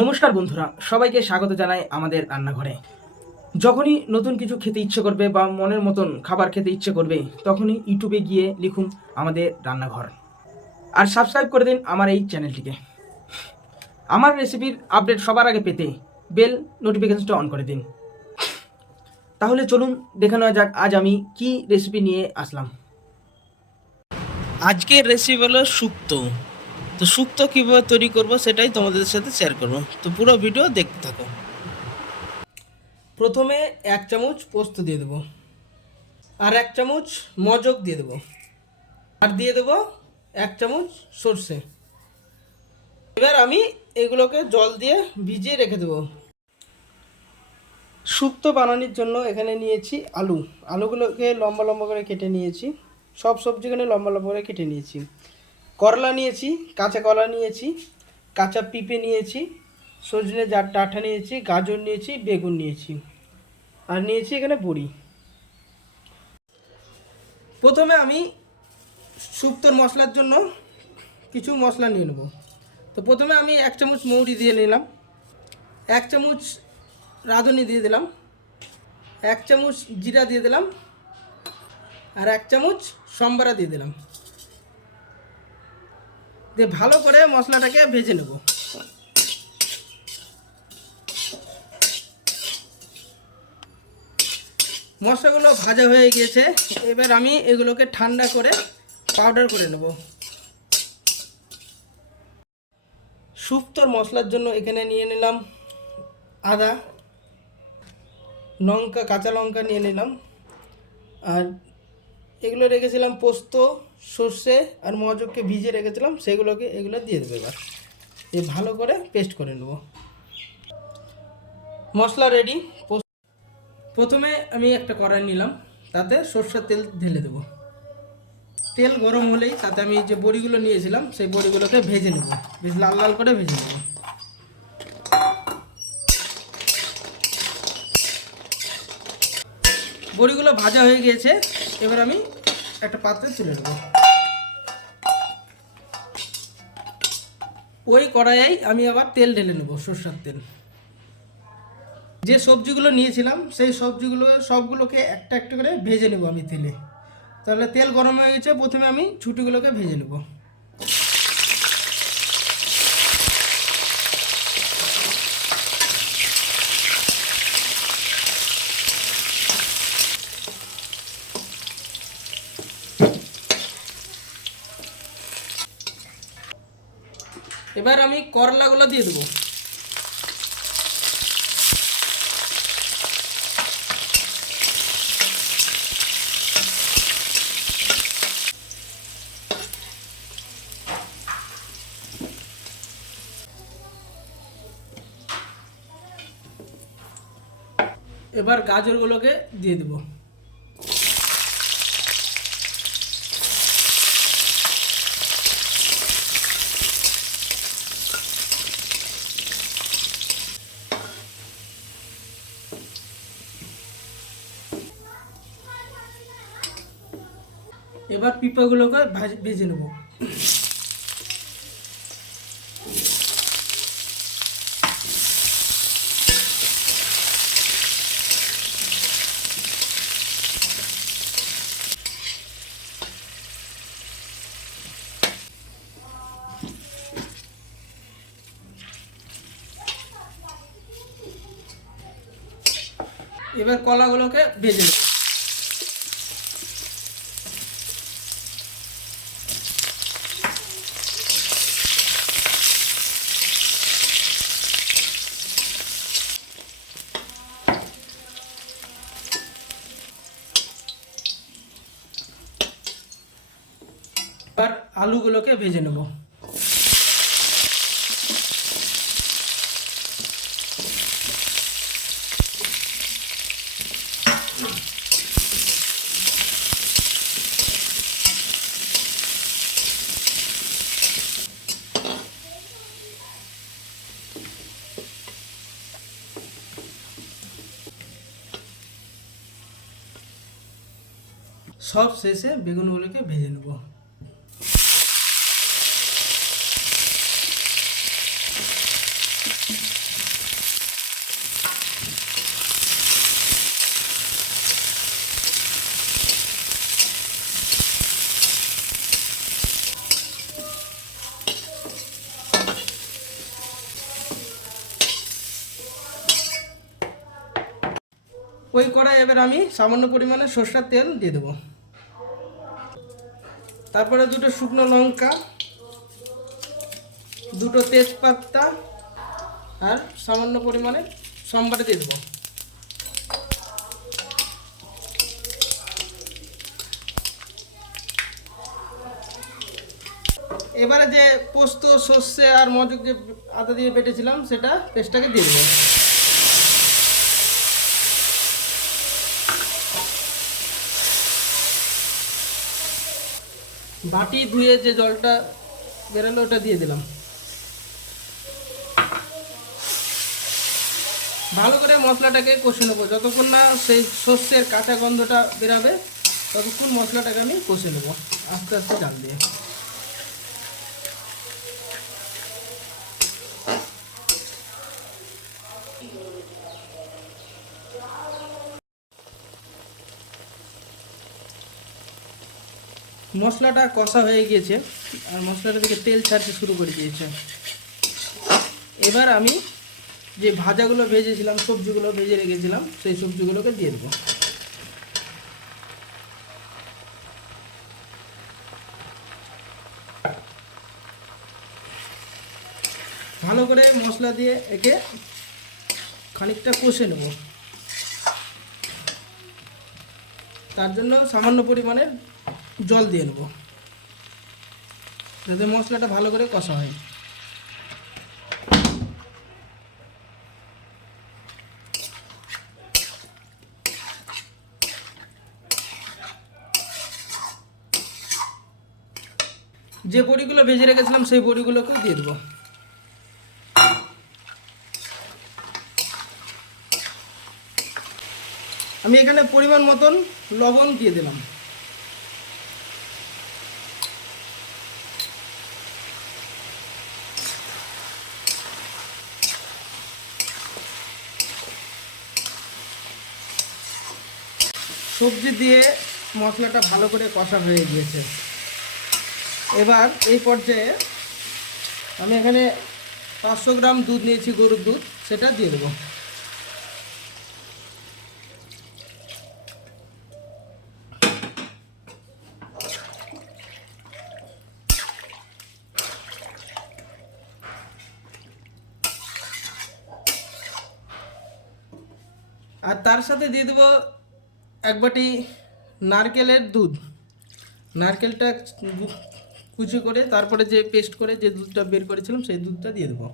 নমস্কার বন্ধুরা, সবাইকে স্বাগত জানাই আমাদের রান্নাঘরে। যখনই নতুন কিছু খেতে ইচ্ছে করবে বা মনের মতন খাবার খেতে ইচ্ছে করবে, তখনই ইউটিউবে গিয়ে লিখুন আমাদের রান্নাঘর। আর সাবস্ক্রাইব করে দিন আমার এই চ্যানেলটিকে আমার রেসিপির আপডেট সবার আগে পেতে বেল নোটিফিকেশনটা অন করে দিন। তাহলে চলুন দেখে নেওয়া যাক আজ আমি কি রেসিপি নিয়ে আসলাম। আজকের রেসিপি হলো শুক্তো। তো শুক্তো কীভাবে তৈরি করব সেটাই তোমাদের সাথে শেয়ার করব। তো পুরো ভিডিও দেখতে থাকো। প্রথমে এক চামচ পোস্ত দিয়ে দেবো। আর এক চামচ মজক দিয়ে দেবো। আর দিয়ে দেবো এক চামচ সর্ষে। এবার আমি এগুলোকে জল দিয়ে ভিজিয়ে রেখে দেবো। শুক্তো বানানোর জন্য এখানে নিয়েছি আলু। আলুগুলোকে লম্বা লম্বা করে কেটে নিয়েছি। সব সবজিগুলো লম্বা লম্বা করে কেটে নিয়েছি। করলা নিয়েছি, কাঁচা কলা নিয়েছি, কাঁচা পিঁপে নিয়েছি, সজনে ডাঁটা নিয়েছি, গাজর নিয়েছি, বেগুন নিয়েছি। আর নিয়েছি এখানে বড়ি। প্রথমে আমি শুক্তোর মশলার জন্য কিছু মশলা নিয়ে নেব। তো প্রথমে আমি এক চামচ মৌরি দিয়ে নিলাম, এক চামচ রাঁধুনি দিয়ে দিলাম, এক চামচ জিরা দিয়ে দিলাম, আর এক চামচ সম্বারা দিয়ে দিলাম। দিয়ে ভালো করে মশলাটাকে ভেজে নেব। মশলাগুলো ভাজা হয়ে গিয়েছে, এবার আমি এগুলোকে ঠান্ডা করে পাউডার করে নেব। শুক্তোর মশলার জন্য এখানে নিয়ে নিলাম আদা, লঙ্কা, কাঁচা লঙ্কা নিয়ে নিলাম। আর এগুলো রেখেছিলাম পোস্ত সর্ষে আর মজককে ভিজে রেখেছিলাম, সেগুলোকে এগুলো দিয়ে দেবো এবার। দিয়ে ভালো করে পেস্ট করে নেব। মশলা রেডি প্রথমে আমি একটা কড়াই নিলাম, তাতে সর্ষের তেল ঢেলে দেবো। তেল গরম হলেই তাতে আমি যে বড়িগুলো নিয়েছিলাম, সেই বড়িগুলোকে ভেজে নেব। বেশ লাল লাল করে ভেজে নেব। বড়িগুলো ভাজা হয়ে গিয়েছে, এবার আমি একটা পাত্রে তুলে নেব। ওই কড়াইয়াই আমি আবার তেল ঢেলে নেব, সরষের তেল। যে সবজিগুলো নিয়েছিলাম, সেই সবজিগুলো, সবগুলোকে একটা একটা করে ভেজে নেব আমি তেলে। তাহলে তেল গরম হয়ে গেছে, প্রথমে আমি ছুটিগুলোকে ভেজে নেব। এবার আমি করলাগুলো দিয়ে দেবো। এবার গাজরগুলোকে দিয়ে দেবো। এবার পিঁপেগুলোকে ভাজ- ভেজে নেব। এবার কলাগুলোকে ভেজে নেব এবার আলুগুলোকে ভেজে নেব। সব শেষে বেগুনগুলোকে ভেজে নেব। ওই কড়াই এবার আমি সামান্য পরিমাণে সর্ষের তেল দিয়ে দেবো। তারপরে দুটো শুকনো লঙ্কা, দুটো তেজপাতা, আর সামান্য পরিমাণে সম্বারে দিয়ে দেবো। এবারে যে পোস্ত, সর্ষে আর মজুক যে আদা দিয়ে বেটেছিলাম, সেটা পেস্টটাকে দিয়ে দেবো। বাটি ধুয়ে যে জলটা বেরোলো, ওটা দিয়ে দিলাম। ভালো করে মশলাটাকে কষে নেব। যতক্ষণ না সেই সর্ষের কাঁচা গন্ধটা বেরাবে, ততক্ষণ মশলাটাকে আমি কষে নেব। আস্তে আস্তে জাল দিয়ে। মশলাটা কষা হয়ে গিয়েছে আর মশলাটা থেকে তেল ছাড়তে শুরু করে দিয়েছে। এবার আমি যে ভাজাগুলো ভেজেছিলাম, সবজিগুলো ভেজে রেখেছিলাম, সেই সবজিগুলোকে দিয়ে দেবো। ভালো করে মশলা দিয়ে একে খানিকটা কষে নেব। তার জন্য সামান্য পরিমাণে জল দিয়ে নেব। যাতে মশলাটা ভালো করে কষা হয়। যে বড়িগুলো ভেজে রেখেছিলাম, সেই বড়িগুলোকে দিয়ে দেবো। আমি এখানে পরিমাণ মতন লবণ দিয়ে দিলাম। সবজি দিয়ে মশলাটা ভালো করে কষা হয়ে গিয়েছে। এবার এই পর্যায়ে আমি এখানে পাঁচশো গ্রাম দুধ নিয়েছি, গরুর দুধ। সেটা দিয়ে দেবো। আর তার সাথে দিয়ে দেবো এক বাটি নারকেলের দুধ। নারকেলটা কুচি করে তারপরে যে পেস্ট করে যে দুধটা বের করেছিলাম, সেই দুধটা দিয়ে দেবো।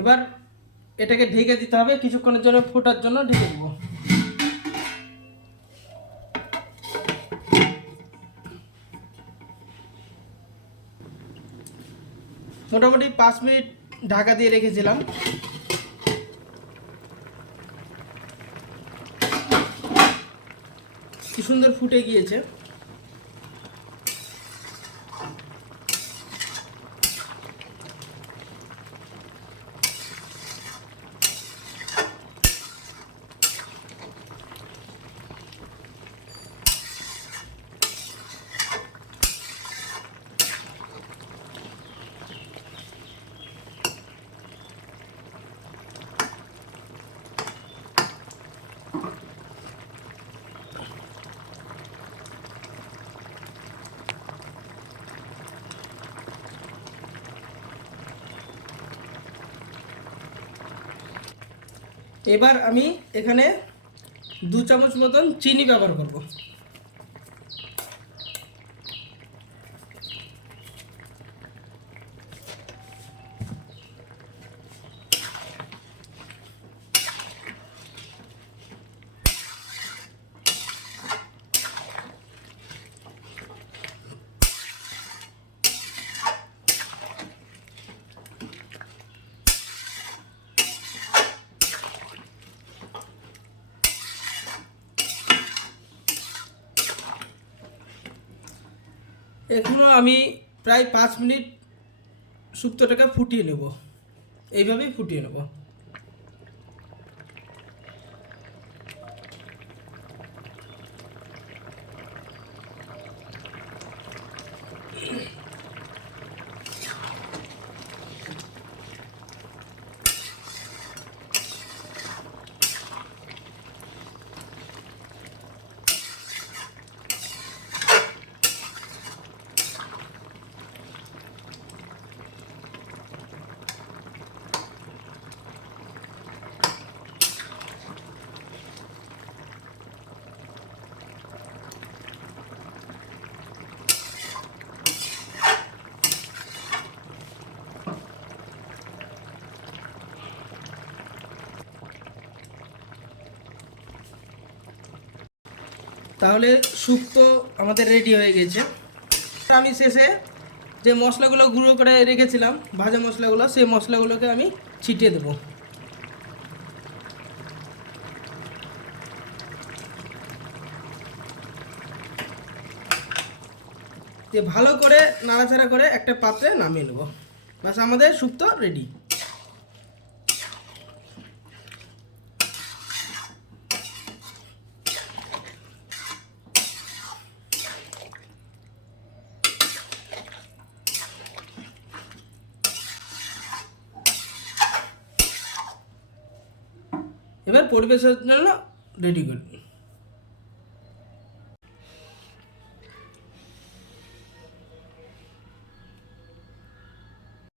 এবার এটাকে ঢেকে দিতে হবে। কিছুক্ষণের জন্য ফোটার জন্য ঢেকে দেবো। মোটামুটি পাঁচ মিনিট ঢাকা দিয়ে রেখেছিলাম। কি সুন্দর ফুটে গিয়েছে। এবার আমি এখানে দু চামচ মতন চিনি ব্যবহার করব। এখনও আমি প্রায় পাঁচ মিনিট শুক্তোটাকে ফুটিয়ে নেব। এইভাবেই ফুটিয়ে নেব। তাহলে শুক্তো আমাদের রেডি হয়ে গেছে। আমি শেষে যে মশলাগুলো গুঁড়ো করে রেখেছিলাম, ভাজা মশলাগুলো, সেই মশলাগুলোকে আমি ছিটিয়ে দেবো। ভালো করে নাড়াচাড়া করে একটা পাত্রে নামিয়ে নেব। বাস আমাদের শুক্তো রেডি এবার পরিবেশের জন্য রেডি করুন